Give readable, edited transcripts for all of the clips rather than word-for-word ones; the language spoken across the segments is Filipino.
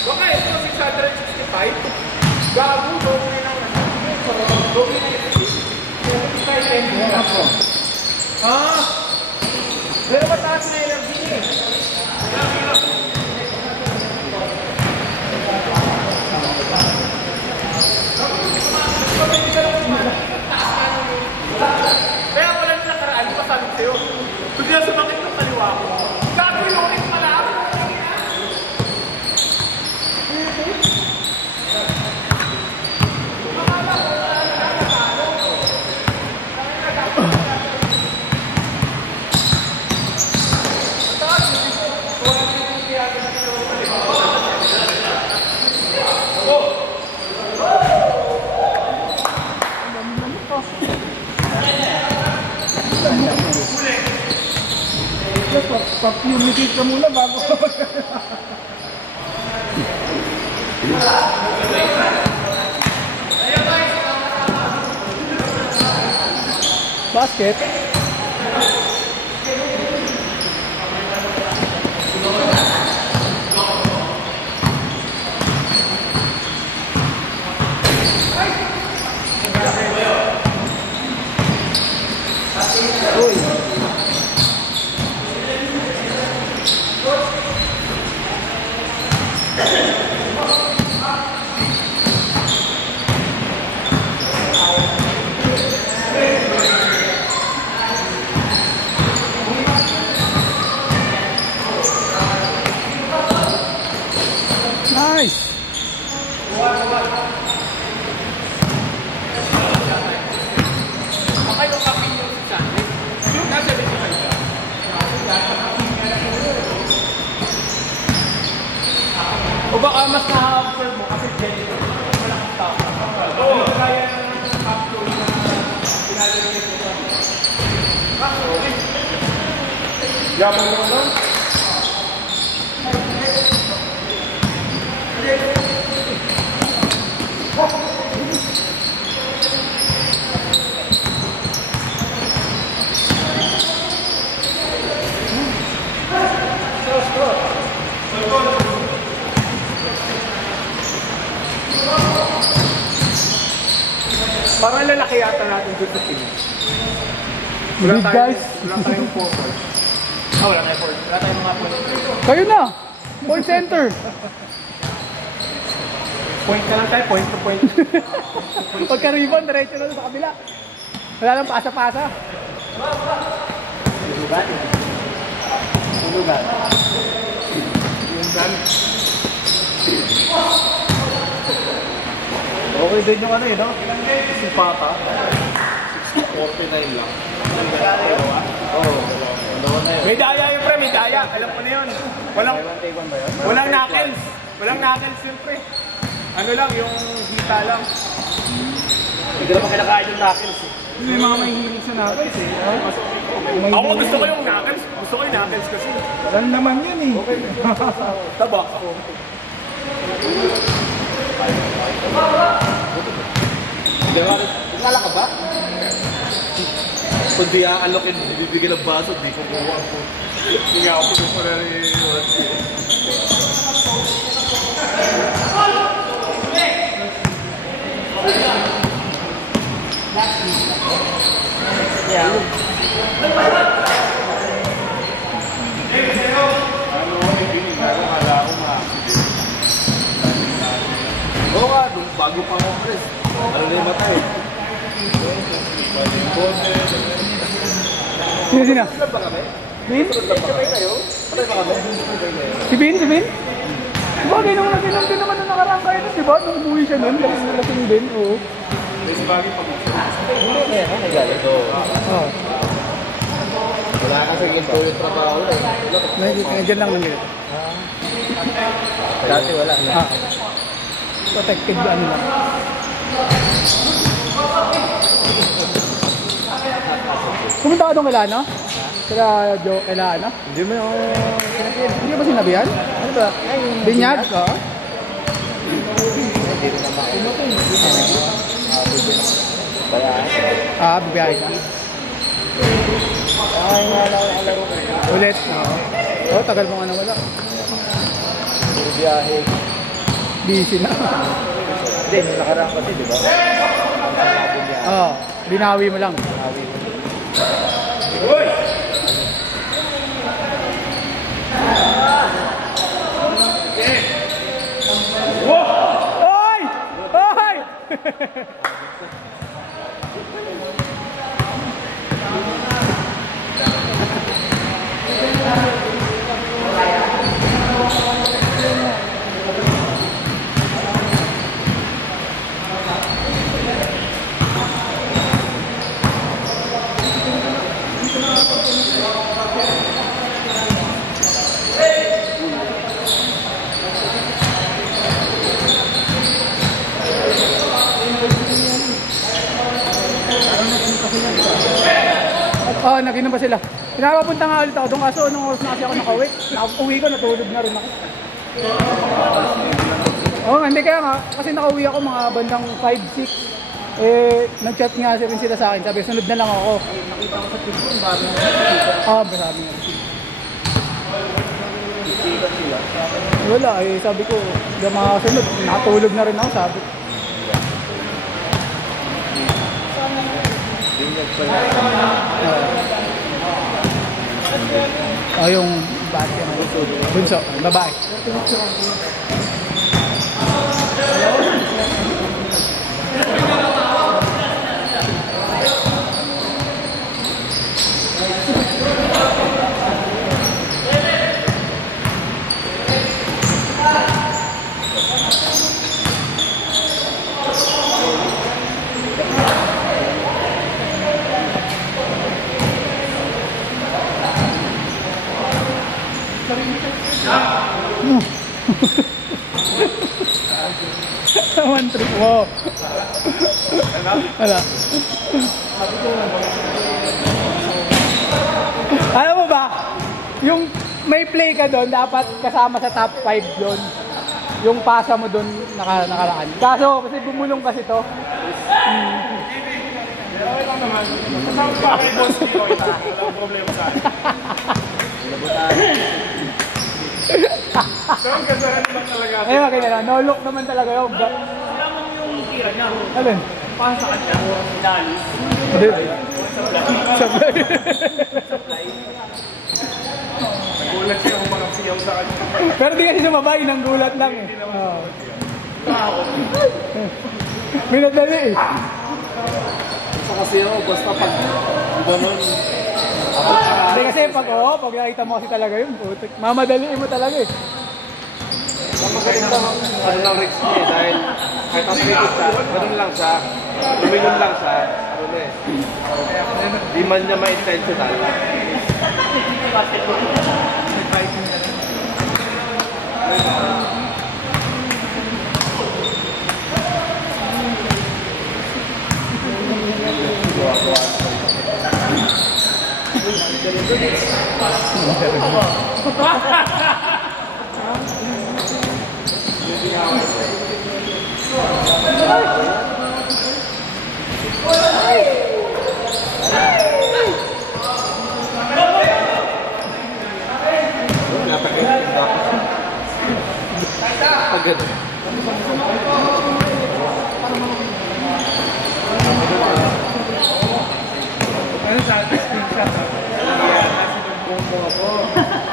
Baka ito, 665. Gago, doble na lang. Doble na yung 665. Ah! Pero mataas na energy niya eh. Kaya wala nang nakaraan, pasabi sa'yo. Hindi na sumakit ng kaliwa ko. Gago yung ulit pala. Pag-fumigate ka muna bago ka basket. Nice. Baka yung kapin yung si Sandy. Yung nasa dito kayo. O baka mas na-observe mo kasi dito. Walang tao. Oo. Kaya ng capsule na pinalagay dito. Kaso, okay. Yaman mo lang. Parang lalaki yata natin doon sa team. Wala tayong forward. Wala tayong forward. Wala tayong mga point. Kayo na. Point center. Point na lang tayo. Point to point. Pagka-ribbon, diretso na sa kabila. Wala lang pasa-pasa. Tulugan. Tulugan. Tulugan. Okay din yung ano eh, no? Si Papa. 649 lang. Oo. May daya yung pre, may daya. Alam ko na yun. Walang knuckles. Walang knuckles yun pre. Ano lang, yung hita lang. Hindi na pa kinakain yung knuckles eh. May mga mahihilig sa knuckles eh. Ako gusto ko yung knuckles. Gusto ko yung knuckles kasi. Walang naman yun eh. Tabak. Nala ka ba? Kung di aalokin, bibigyan ng baso, di ko kuha po. Hindi nga ako kung pala rin yun. Oo nga, bago pa ako press. Ano na yung mata eh? Sino? Sunod ba kami? Bin? Sabay kayo? Sabay ba kami? Si Bin? Si Bin? Diba, gano'n din naman na nakarang kayo nun, diba? Nung umuwi siya nun, lasing din, oo. May sabagay pag-usap. Hindi, ano, nagalit. Oo. Wala kasi ginto yung trabaho eh. Medyo lang lang ganito. Dati wala na. Protected ano lang. Pumunta ka doon kay Lana? Kila Joe, kay Lana? Hindi mo yung sinabihan. Hindi ba sinabihan? Ano ba? Binyag? Oo. Hindi rin naman. Bibiyahe ka. Ay, wala ang laro. Ulit? Oo. Oo, tagal mo nga na wala. Biyahe. Busy na. Hindi, nung nakaraan kasi, di ba? Oo, binawi mo lang. Oy! Oy! Oo, nag-inom pa sila. Pinapapunta nga ulit ako doon kaso nung oras na kasi ako nakauwi. Uwi ko, natulog na rin ako. Oo, hindi kaya nga. Kasi nakauwi ako mga bandang 5-6. Eh, nag-chat nga rin sila sa akin. Sabi, sunod na lang ako. Nakita ko sa Facebook, bago na Sabi nga. nakikita sila. Wala, eh, sabi ko, hindi makakasunod. Nakatulog na rin ako, sabi ko. Binyag pa yan. Yung bati ang bunso, babae. One trip, wow. Wala. Alam mo ba, yung may play ka doon, dapat kasama sa top 5 doon. Yung pasa mo doon nakaraan. Kaso, kasi bumulong kasi to. Okay lang naman. Kasama pa kay boss dito. Walang problema sa akin. Pero ang kasaran lang talaga. Eh, maganda lang. No look naman talaga yun. Lamang yung tira niya. Alin? Paano sa kanya? Dalis. Hindi. Sablay. Nagulat siya kung mga siyaw sa kanya. Pero di kasi sumabay, nang gulat lang eh. Minadali eh. Isa kasi ako, basta pag gano'n. Hindi kasi pag nakita mo kasi talaga yun, putik. Mamadaliin mo talaga eh. Maganda ano lang Rex niya eh, dahil kahit athletic siya, gano'n lang siya, lumingon lang siya, ano na eh. Di man niya ma-intentional. Ano sa akin? Screenshot ako.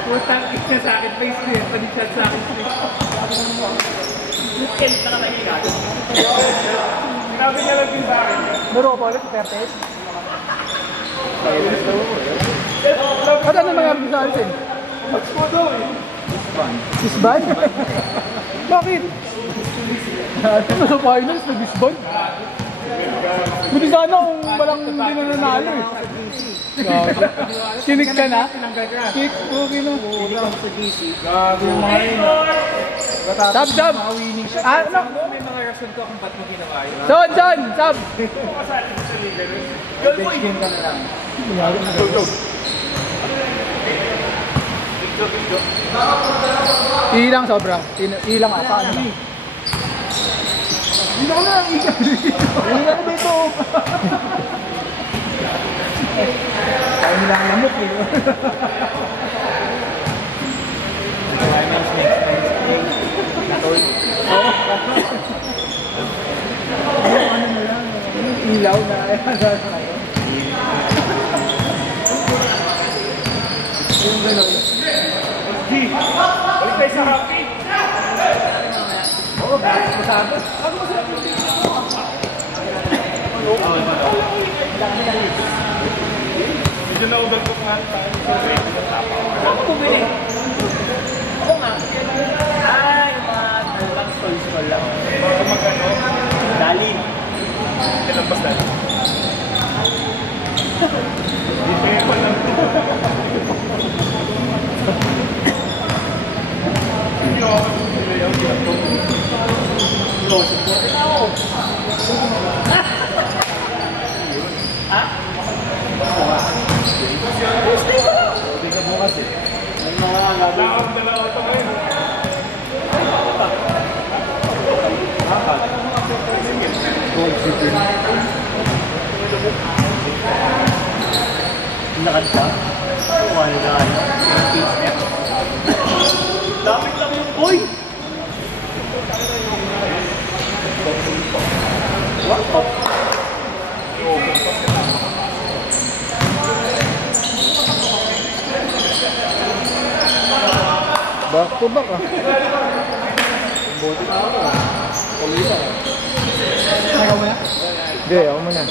Putang isa sa akin face ko yan. Panichat sa akin face. Lutken na ka nahigat. Sinabi niya lang din sa akin. Buro ko pa ulit, 38. At ano nangyari sa alisin? Magsko daw eh. Disband? Bakit? Ano sa finals na disband? Buti sana kung walang hindi na nanalo eh. Kinig ka na? Kinig, okay na. Gago yung mga yun. Sab, sab! Ano? May mga rason ko kung ba't mo ginawa yun. Son, son! Sab! Girl boy! Game ka na lang. Go. Ilang sobra. Ilang ata. Ano? Ilang na! Ilang dito! Kaya nila ang lamok eh. Natol. Oo. ilaw na. Yung gano'n. Balik tayo sa happy. Oo, bakit masabi? Ako masabi. Medyo na-udal ko nga tayo. Ako bumili. Ako nga. Ay, mga dalawang stall lang. Baka magano. Dali. Ilang pas dali? Hindi pa lang. Hindi ako mag-ilayaw dito. No, supportin ako. Ha? Tuesday ko lang. Hindi ka bukas eh. May mga gagawin. Lakang dalawa ito ngayon. Gold chicken. Lakad ka? Wala na. Dami lang yung boy. What the? Back to back ah. Bote na ako ah. Kumita ah. Ayaw mo na? Hindi, ako muna.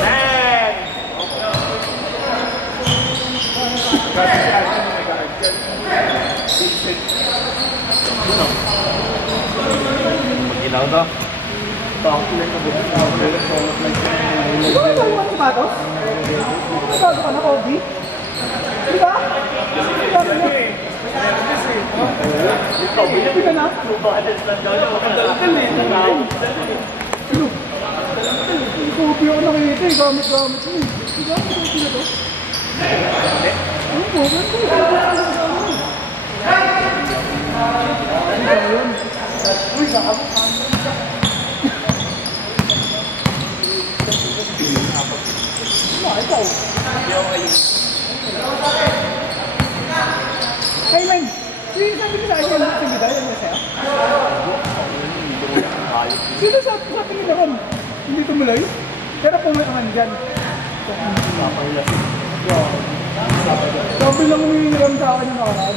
Man! Mag-ilaw to. Bakit lang ka ba? Di ba nalawa ang sapatos? Nagbago ka na, Kobe? Di ba? Di ba na? Ikaw, Di ka na? bubalas lang daw na makakakal eh. Yung Kobe ako nakita eh, gamit-gamit mo eh. Di ba? Kobe na to? Ano po? Uy, saka mo. Ikaw. Hey man, sino sabi ko sa akin yung actividad? Ano na sa'yo? Sino sabi nila ron? Hindi tumuloy? Pero pumayaman dyan. Sabi lang umiiram sa akin yung nakaraan.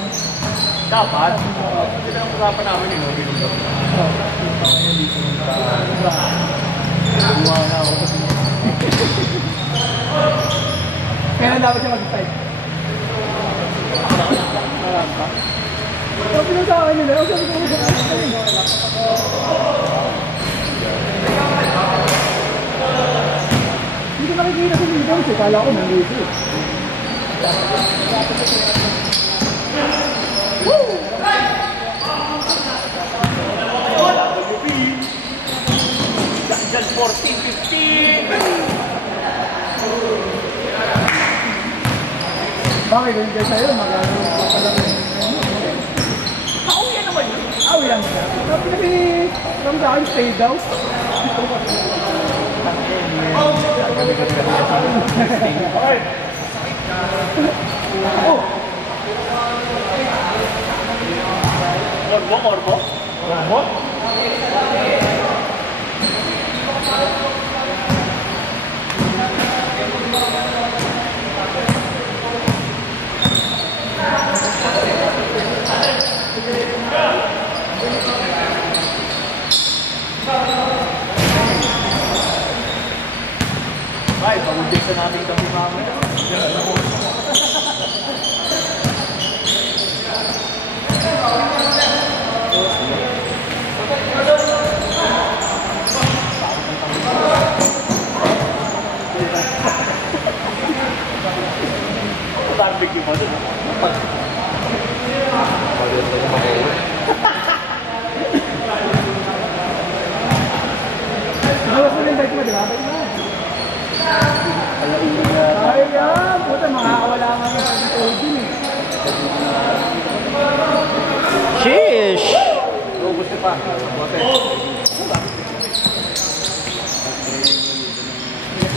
Dapat. Hindi na ang usapan namin yung mga Buwa na ako. Kailan dapat siya mag-type? Alam ka? Sabi lang sa akin nila. Sabi ko sa akin. Hindi ko nakikita sa videos eh. Kala ko nandito eh. Woo! Dyan 14, 15. Bakit yung kaya sa'yo? Magano pa lang yung... Kauya naman yun. Aw yan. Sabi na si Ram sa akin, stay daw. Oh! Morbo? Robot? Ay, pag-udin sa namin kami mamaya. Barbecue mo dun. Bawas mo yung bike mo, di ba? Ay, yan. Puta, makakawala nga ng pag-hold din eh. Sheesh! Robust pa. Bote.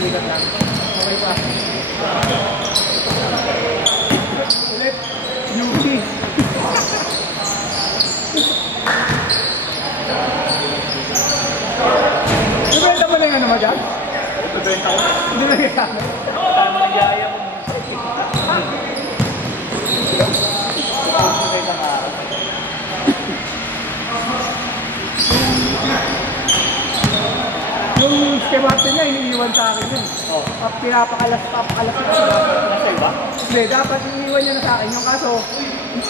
Okay pa. Ulit. Yuki. Ibenta mo na yung ano mo dyan? Bebenta ko. Hindi na gagamit. Tama ng yaya mo. Yung schemate niya, iniiwan sa akin yun. Oh. Pinapakalas na Nasa iba? Hindi, dapat iniiwan niya na sa akin. Yung kaso,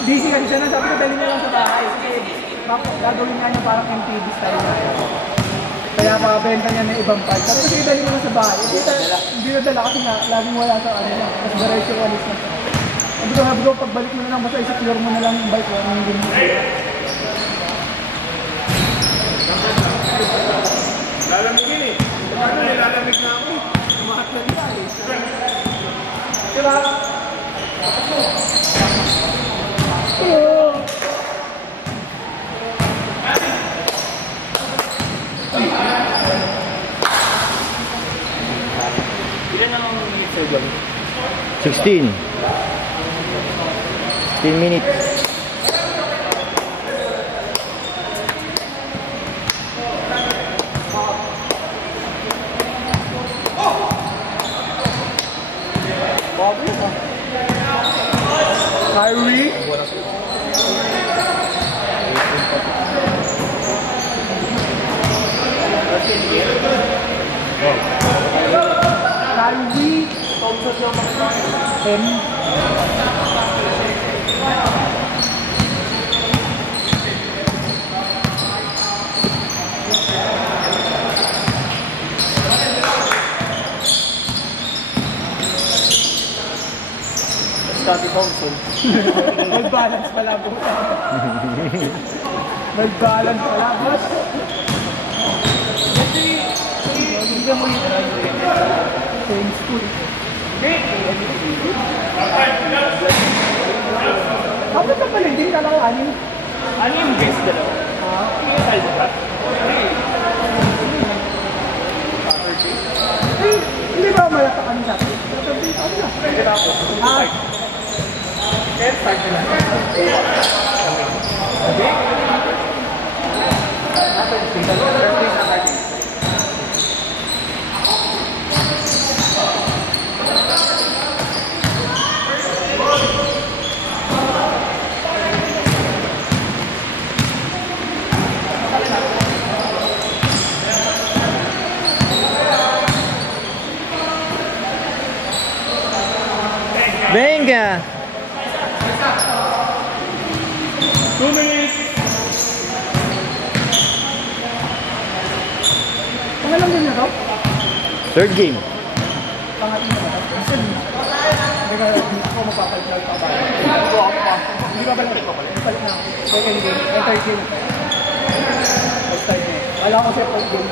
busy kasi siya na, sabi ko dali niya lang sa bahay. Kasi gagawin nga niya parang MTV style na. Kaya makabenta niya ng ibang part. Sabi ko, sige dali mo lang sa bahay. Hindi na dala kasi nga, laging wala sa ano na. Mas diretso walis na. Sabi ko, pagbalik mo na lang, basta i-secure mo na lang yung bike ko. Ano yung mo. Lalamigin eh. Ano, nilalamig na ako. Tumakas na nila eh. Diba? Oo. Ilan ang minutes sa vlog? 16 minutes. Kyrie. Kyrie. Scottie Thompson. Nag-balance pala po. Nag-balance pala. Boss. Bigyan mo yun. Same school. Bakit ka pala? Hindi ka lang anin. Ano yung base dalawa? Hindi yung saldo ba? Hindi ba malata kami dati? Sabi ko na. Pwede ba ako? Kaya start na lang. Venga! 2 minutes! Pangalan din na to? Third game. Pangalan na to? Hindi ka ako mapapalit na ito. Hindi ba balik? Balik na ako. Second game. Third game. First time eh. Wala ko sa fourth game.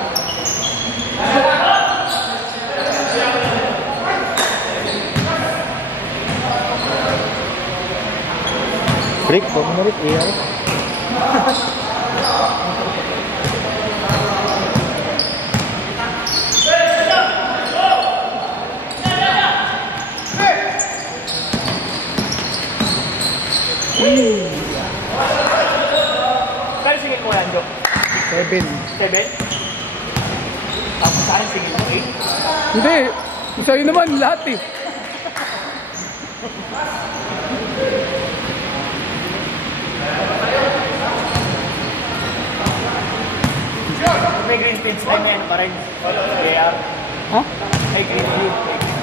Rick, huwag mo Rick. Iyaw. Kaya singin mo yan, Dok? 7. 7? Tapos sa akin singin mo 8? Hindi. Sa'yo naman lahat eh. May green pins tayo na yan pa rin. JR. Ha? May green pins.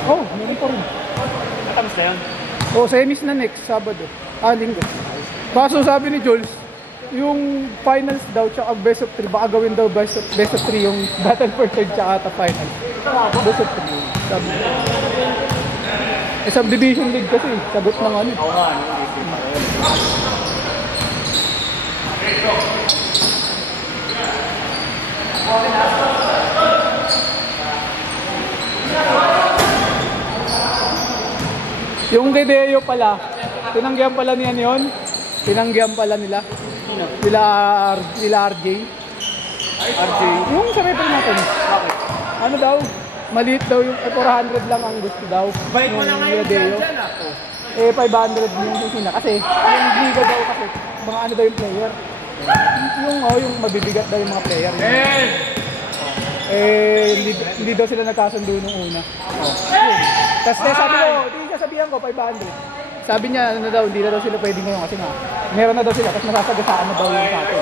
Oh, meron pa rin. Natapos na yun. Oh, semis na next Sabado. Linggo. Kaso sabi ni Jules, yung finals daw tsaka best of 3, baka gawin daw best of 3 yung battle for third tsaka ata finals. Best of 3. Sabi. Subdivision league kasi, sagot ng ano. Oo nga, ano yung isip. Yung kay Deo pala, tinanggihan pala niya yun. Tinanggihan pala nila. Nila RJ. RJ. Yung sa referee natin. Bakit? Ano daw? Maliit daw yung 400 lang ang gusto daw. Bike mo na Yung ngayon Deo. dyan ah. 500 yung susina. Kasi yung liga daw kasi, mga ano daw yung player. Yung mabibigat daw yung mga player. Hindi daw sila nagkasundo nung una. Tapos sasabihan ko, 500. Sabi niya, hindi na daw sila pwedeng ngayon kasi nga, meron na daw sila, tapos nasasagasaan na daw yung sa atin.